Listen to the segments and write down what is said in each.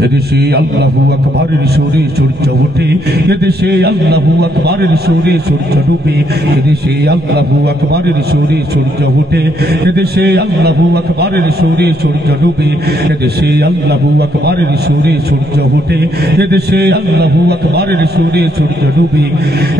এদেশে আল্লাহু আকবারের সুরে সূর্য ওঠে, এদেশে আল্লাহু আকবারের সুরে সূর্য ডুবে, এদেশে আল্লাহু আকবারের সুরে সূর্য ওঠে, এদেশে আল্লাহু আকবারের সুরে সূর্য ডুবে, এদেশে আল্লাহু আকবারের সুরে সূর্য ওঠে, এদেশে আল্লাহু আকবারের সুরে সূর্য ডুবে,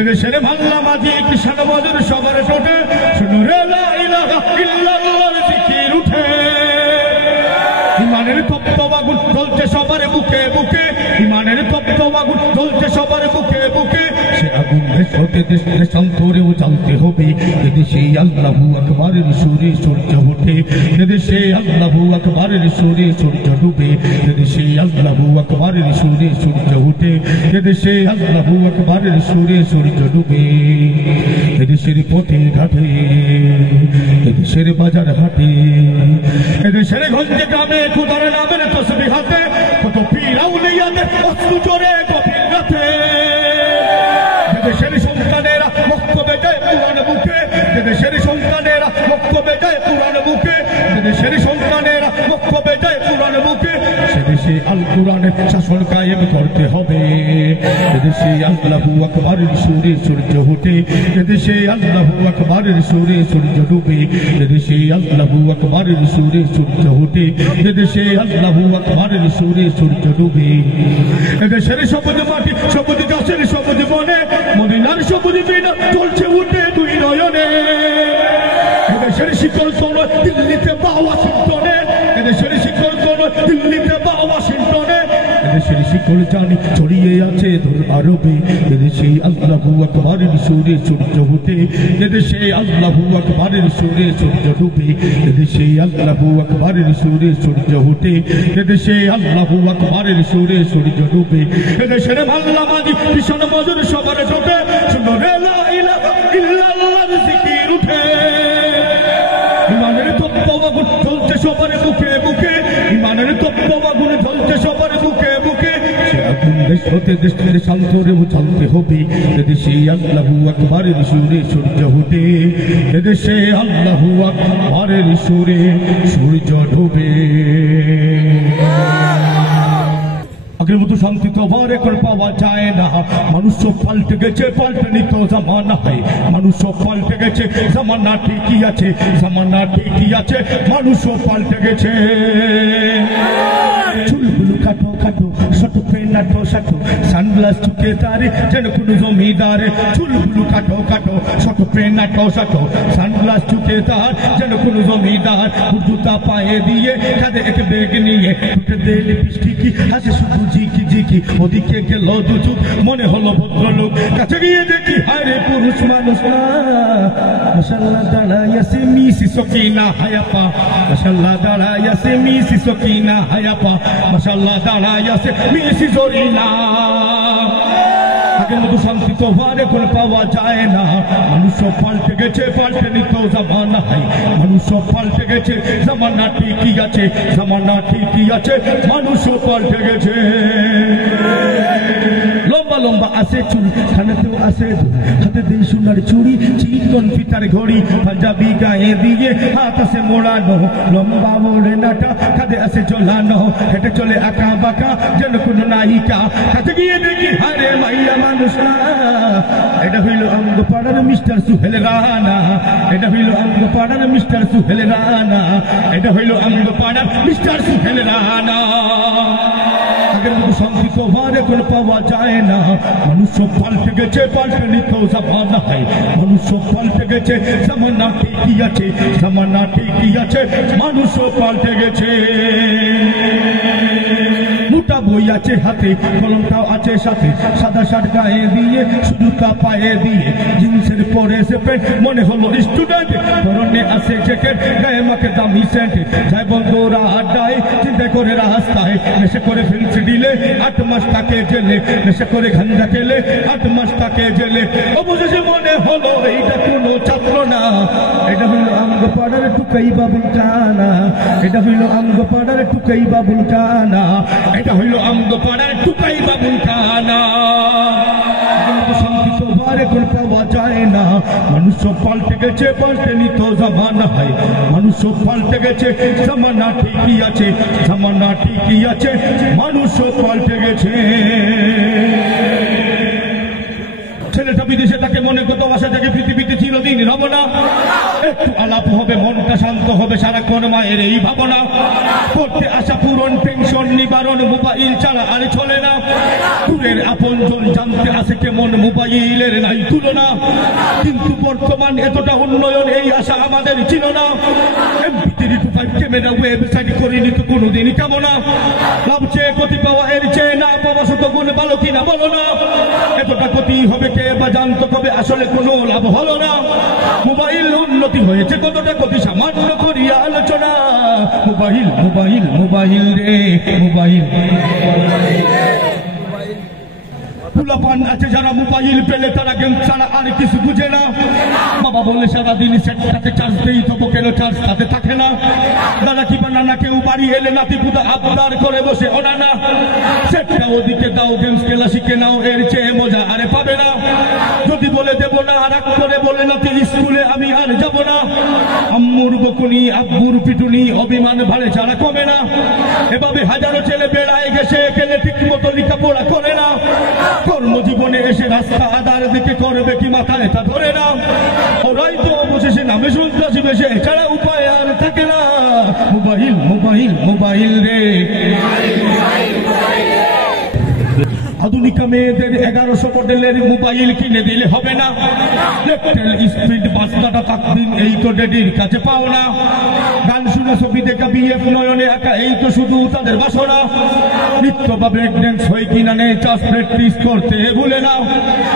এদেশের বাংলা মাঝি কিষান মজুর সবার ঠোঁটে শুনো রে লা ইলাহা ইল্লাল্লাহর জিকির উঠে। ইমানের তপ্ত আগুন জ্বলছে সবার বুকে বুকে, ইমানের তপ্ত আগুন জ্বলছে সবার বুকে বুকে, সে আগুন দেশ হতে দেশ দেশান্তরেও জ্বালতে হবে। এদেশে আল্লাহু আকবারের সুরে সূর্য ওঠে, এদেশে আল্লাহু আকবারের সুরে সূর্য ডুবে, এদেশে আল্লাহু আকবারের সুরে সূর্য ওঠে, এদেশে আল্লাহু আকবারের সুরে সূর্য ডুবে। এদেশের পথে ঘাটে, এদেশের বাজার হাটে, এদেশের গঞ্জে গ্রামে খুদার নামের তসবিহ হাতে, কত পীর আউলিয়াদের অশ্রু ঝরে গভীর রাতে। এদেশের সন্তানেরা বক্তব্যে যায় পুরাণ বুকে, এদেশের সন্তানেরা বক্তব্যে যায় পুরাণ বুকে, এদেশের সন্তানেরা বক্তব্যে যায় পুরাণ বুকে, সেদেশে আল কোরআনের শাসন কায়েম করতে হবে। এদেশে আল্লাহু আকবারের সুরে সূর্য ওঠে, এদেশে আল্লাহু আকবারের সুরে সূর্য ডুবে, এদেশে আল্লাহু আকবারের সুরে সূর্য ওঠে, এদেশে আল্লাহু আকবারের সুরে সূর্য ডুবে। এদেশের সবুজ মাটি সবুজ গাছের সবুজ বনে, মদিনার সবুজ মিনার চলছে উঠে দুই নয়নে। এদেশের শিকল তোল দিল্লিতে বা ওয়াশিংটনে, এদেশের শিকল তোল দিল্লিতে বা ওয়াশিংটনে, এদেশের শিকল জানি ছড়িয়ে আছে দূর আরবে। এদেশে আল্লাহু আকবারের সুরে সূর্য ওঠে, এদেশে আল্লাহু আকবারের সুরে সূর্য ডুবে, এদেশে আল্লাহু আকবারের সুরে সূর্য ওঠে, এদেশে আল্লাহু আকবারের সুরে সূর্য ডুবে। এদেশের বাংলা মাঝি কিষান মজুর সবার ঠোঁটে শুনো রে লা ইলাহা ইল্লাল্লাহর জিকির উঠে। ইমানের তপ্ত আগুন জ্বলছে সবার বুকে বুকে, ইমানের তপ্ত আগুন জ্বলছে সবার বুকে বুকে, সে আগুন দেশ হতে দেশ দেশান্তরেও জ্বালতে হবে। এদেশে আল্লাহু আকবারের সুরে সূর্য ওঠে, এদেশে আল্লাহু আকবারের সুরে সূর্য ডুবে। আগের মতো শান্তি তো আবার এখন পাওয়া যায় না, মানুষ সব পাল্টে গেছে, পাল্টেনি তো জামানা হয়, মানুষ সব পাল্টে গেছে, জামানা ঠিকই আছে, জামানা ঠিকই আছে, মানুষ সব পাল্টে গেছে। চুলগুলো কাটো কাটো শটো পেনাটো শাটো, সানগ্লাস চুকে তারে যেন কোনো জমিদার, চুলগুলো কাটো কাটো শটো পেনাটো শাটো, সানগ্লাস চুকে তার যেন কোনো জমিদার, জুতা পায়ে দিয়ে কাঁধে এক ব্যাগ নিয়ে ঠুকে দে লিপস্টিকি, হাসে শুধু ঝিকি ঝিকি, ওদিকে গেল দুচুক মনে হলো ভদ্রলোক, কাছে গিয়ে দেখি হায়রে পুরুষ মানুষ না, মাশাআল্লাহ দাঁড়াইয়াছে মিসি সকিনা হায়াপা, মাশাআল্লাহ দাঁড়াইয়াছে মিসি সকিনা হায়াপা, মাশাআল্লাহ দাঁড়াইয়াছে মিসি জরিনা। আগের মতো শান্তি তো আর এখন পাওয়া যায় না, মানুষ সব পাল্টে গেছে, পাল্টেনি তো জামানা হয়, মানুষ সব পাল্টে গেছে, জামানা ঠিকই আছে, জামানা ঠিকই আছে, মানুষ সব পাল্টে গেছে। লম্বা লম্বা আছে চুল, খানাতেও আছে ধুল, হাতে দিয়ে সোনার চুড়ি, চিকন পিতার ঘড়ি, পাঞ্জাবি গায়ে দিয়ে হাত আছে মোড়ানো, লম্বা মোড়ে নাটা কাঁধে আছে ঝোলানো, হেঁটে চলে আঁকা বাঁকা যেন কোনো নায়িকা, কাছে গিয়ে দেখি হারে মাইয়া মানুষ না, এটা হইল অঙ্গ পাড়ার মিস্টার সুহেল রানা, এটা হইল অঙ্গ পাড়ার মিস্টার সুহেল রানা, এটা হইল অঙ্গ পাড়ার মিস্টার সুহেল রানা। আগের মতো শান্তি তো আর এখন পাওয়া যায় না, মানুষ সব পাল্টে গেছে, পাল্টেনি তো জামানা হয়, মানুষ সব পাল্টে গেছে, জামানা ঠিকই আছে, জামানা ঠিকই আছে, মানুষ সব পাল্টে গেছে। মোটা বই আছে হাতে, কলমটাও আছে সাথে, সাদা শার্ট গায়ে দিয়ে শুধু তা পায়ে দিয়ে, জিন্সের পরে এসে প্যান্ট মনে হলো স্টুডেন্ট, পরনে আছে জ্যাকেট, গায়ে মাকে দামি সেন্ট, যায় বন্ধুরা আড্ডায় চিন্তা করে রাস্তায়, নেশা করে ফেলছে দিলে 8 মাস তাকে জেলে, নেশা করে গাঁজা খেলে 8 মাস তাকে জেলে, অবশেষে মনে হলো এইটা কোনো ছাত্র না, এটা হইল অঙ্গ পাড়ার টুকাই বাবুল কানা, এটা হইল অঙ্গ পাড়ার টুকাই বাবুল কানা, এটা হইল অঙ্গ পাড়ার টুকাই বাবুল কানা। শান্তি তো আর এখন পাওয়া যায় না, মানুষ মানুষও পাল্টে গেছে, পাল্টেনি তো জামানা হয়। মানুষও পাল্টে গেছে, জামানা ঠিকই আছে, জামানা ঠিকই আছে, মানুষও পাল্টে গেছে। ছেলেটা বিদেশে তাকে মনে কত আশা থেকে পৃথিবীতে চিরদিন রব না। একটু আলাপ হবে, মনটা শান্ত হবে, সারাক্ষণ মায়ের এই ভাবনা। করতে আসা পূরণ, পেনশন নিবারণ, মোবাইল ছাড়া আর চলে না। দূরের আপনজন জানতে আসে কেমন, মোবাইলের নাই তুলনা। কিন্তু বর্তমান এতটা উন্নয়ন, এই আশা আমাদের ছিল না। ক্যামেরা ওয়েবসাইট করিনি তো কোনোদিনই কামনা। লাভ চেয়ে ক্ষতি পাওয়া, এর চেয়ে না পাওয়া শত গুণ ভালো কিনা বলো না। এতটা ক্ষতি হবে কে বা জানতো, তবে আসলে কোনো লাভ হলো না। মোবাইল উন্নতি হয়েছে কতটা, ক্ষতি সামান্য করিয়া আলোচনা। মোবাইল মোবাইল মোবাইল রে মোবাইল। পোলাপান আছে যারা মোবাইল পেলে তারা গেম ছাড়া আর কিছু বুঝে না। বাবা বলে সারাদিন সেটটাতে চার্জ দেই, তবু কেন চার্জ তাতে থাকে না। দাদা কিংবা নানা কেউ বাড়ি এলে নাতি পুতা আবদার করে বসে ওনানা। সেটটা ওদিকে দাও, গেমস খেলা শিখে নাও, এর চেয়ে মজা আরে পাবে না। যদি বলে দেব না, রাগ করে বলে নাতি স্কুলে আমি আর যাব না। আম্মুর বকুনি, আব্বুর পিটুনি, অভিমান ভাড়ে ছাড়া কমে না। এভাবে হাজারো ছেলে বেড়ায় গেছে, কেলে ঠিক মতো লেখাপড়া করে না। কর্মজীবনে এসে রাস্তা আদার দিকে করবে কি মাথায় তা ধরে না। ওরাই তো অবশেষে নামে সন্ত্রাসী বেশে, এছাড়া উপায় আর থাকে না। মোবাইল মোবাইল মোবাইল রে। আধুনিকা মেয়েদের 1100 মডেলের মোবাইল কিনে দিলে হবে না। লেফটেল স্পিড বাস্তাটা তাকদিন, এই তো ডেডির কাছে পাও না। গান শুনে ছবি দেখা, বিএফ নয়নে একা, এই তো শুধু তাদের বাসনা। নৃত্য বা ব্রেক ড্যান্স হয় কিনা নেই, চাষ প্র্যাকটিস করতে ভুলে না।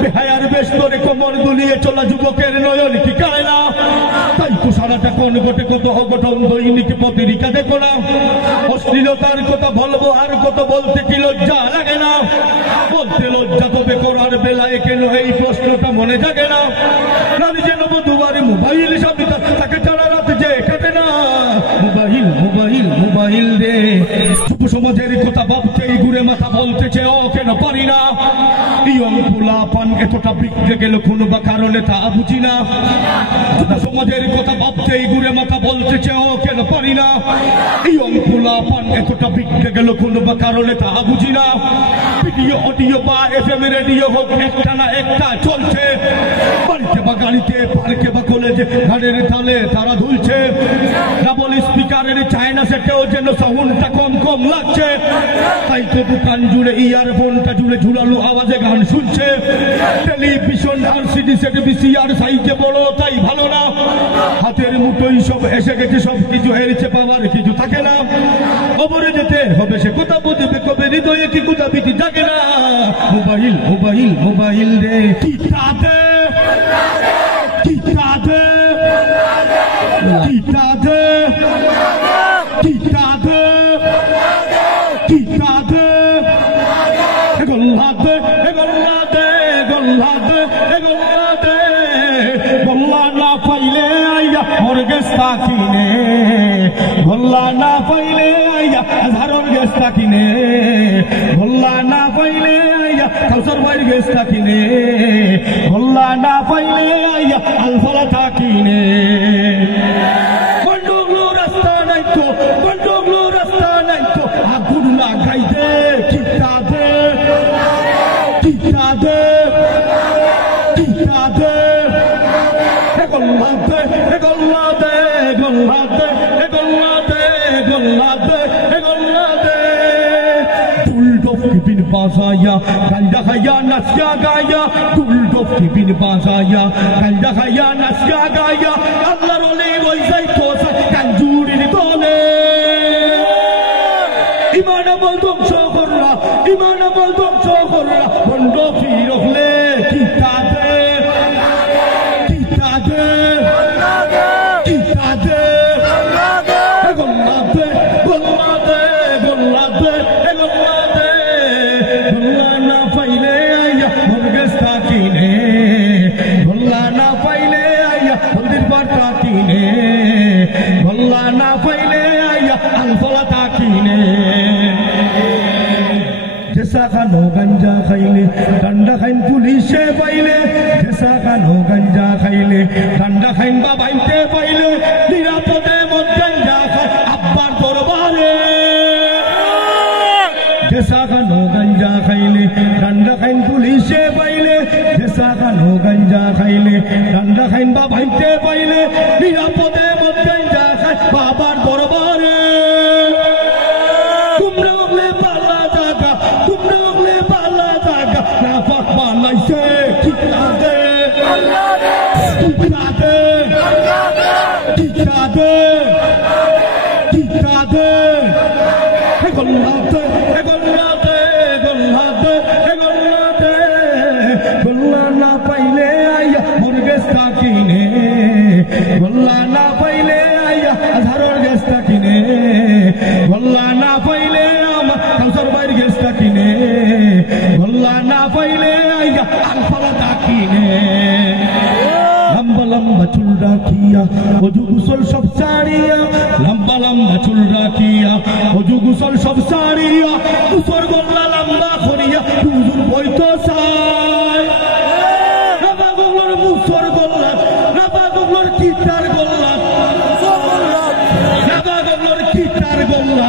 বেহায়ার বেশ করে কোমর দুলিয়ে চলা যুবকের নয়ন কি কায় না। তাই তো সারাটা কোন ঘটে কত অঘটন, দৈনিক পত্রিকা দেখো না। অশ্লীলতার কথা বলবো আর কত, বলতে কি লজ্জা লাগে না। বলতে লজ্জা, তবে করার বেলায় কেন এই প্রশ্নটা মনে জাগে না। নারী যেন বধুবারে মোবাইল সাথে, তাকে ছাড়া রাত যে কাটে না। মোবাইল মোবাইল মোবাইল রে। যুব সমাজের কথা ভাবতেই ঘুরে মাথা, বলতে চেয়েও কেন পারি না। ইয়ং পোলাপান এতটা বিগড়ে গেল কোন বা কারণে তা বুঝি না। যুব সমাজের কথা ভাবতেই ঘুরে মাথা, বলতে চেয়েও কেন পারি না। ইয়ং পোলাপান এতটা বিগড়ে গেল কোন বা কারণে তা বুঝি না। ভিডিও অডিও বা এফএম রেডিও হোক, একটা না একটা চলছে। বাড়িতে বা গাড়িতে, পার্কে বা কলেজে, গানের তালে তারা ধুলছে। ডাবল স্পিকারের চায়না সেটেও যেন সাউন্ডটা কম কম লাগছে। তাই তো দোকান জুড়ে ইয়ারফোনটা জুড়ে ঝুলালো আওয়াজে গান শুনছে। টেলিভিশন আর সিডি সেট ভিসিআর সাইজে বড়, তাই ভালো না। হাতের মুঠোই সব এসে গেছে, সব কিছু হেরেছে, পাওয়ার কিছু থাকে না। খবরে যেতে হবে সে কথা বুঝবে কবে, হৃদয়ে কি কোথা বিধি জাগে না। মোবাইল মোবাইল মোবাইল রে। কিতাবে কিতাবে কিতাবে কিতাবে কিতাবে গোল্লাদে গোল্লাদে গোল্লাদে গোল্লাদে। গোল্লা না পাইলে আইয়া মরগেস্তা কিনে, গোল্লা না পাইলে আইয়া ধারণ গেস্তা কিনে। গোল্লা না পাইলে আইয়া কাউসার বাইর গেস্তা কিনে। গোল্লা না পাইলে আইয়া আলফালাটা কিনে। বন্ধুগুলো রাস্তা নাই তো, বন্ধুগুলো রাস্তা নাই তো, আগুন লাগাইতে কিতাবে কিতাবে কিতাবে। গোল্লাতে গোল্লাতে গোল্লাতে গোল্লাতে গোল্লাতে গোল্লাতে। দুলডফ কি বিন বাজায়া, গাঞ্জা খাইয়া নাচিয়া গায়া। দুলডফ কি বিন বাজায়া, গাঞ্জা খাইয়া নাচিয়া গায়া। আল্লাহর ওলি ওই যাইতো কাঞ্জুরির দলে। ইমান আমল ধ্বংস করলা, ইমান আমল ধ্বংস করলা। বন্ধ ফির হলে কিতাবে কিতাবে কিতাবে। গোল্লাতে গোল্লাতে গোল্লাতে গোল্লাতে। গোল্লা না পাইলে আইয়া মরগেস্তা কিনে। গোল্লা না পাইলে আইয়া হলদির বার্তা কিনে। গোল্লা না পাইলে আইয়া আলফলাটা কিনে। জেসা খানো গাঞ্জা খাইলে ডান্ডা খাইন পুলিশে পাইলে জেসা খানো গাঞ্জা খাইলে ডান্ডা খাইন বা বাইতে পাইলে নিরাপদে মদ গাঞ্জা খায় আব্বার দরবারে জেসা খানো গাঞ্জা খাইলে ডান্ডা খাইন পুলিশে পাইলে জেসা খানো গাঞ্জা খাইলে ডান্ডা খাইন বা বাইতে পাইলে নিরাপদে মদ গাঞ্জা খায় বাবার দরবারে তোমরা ওগলে পালা জাগা তোমরা ওগলে পালা জাগা না পাক পালাইছে ঠিকাদে ঠিকাদে ঠিকাদে ঠিকাদে হে গল্লাতে হে গল্লাতে গল্লাতে হে গল্লাতে গল্লা না পাইলে আইয়া মুরগেস্তা কিনে গল্লা না পাইলে আইয়া আধারের গেস্তা কিনে গল্লা না পাইলে আমার কাউসার বাইর গেস্তা কিনে গল্লা না পাইলে আইয়া আলফালাটা কিনে লম্বা লম্বা চুল রাখিয়া অজু গুসল সব সারিয়া লম্বা লম্বা চুল রাখিয়া অজু গুসল সব সারিয়া দুসর গল্লা লম্বা করিয়া দুজুর বইতো চায় নাবা গল্লার মুসর গল্লা নাবা গল্লার কিতার গল্লা নাবা গল্লার কিতার গল্লা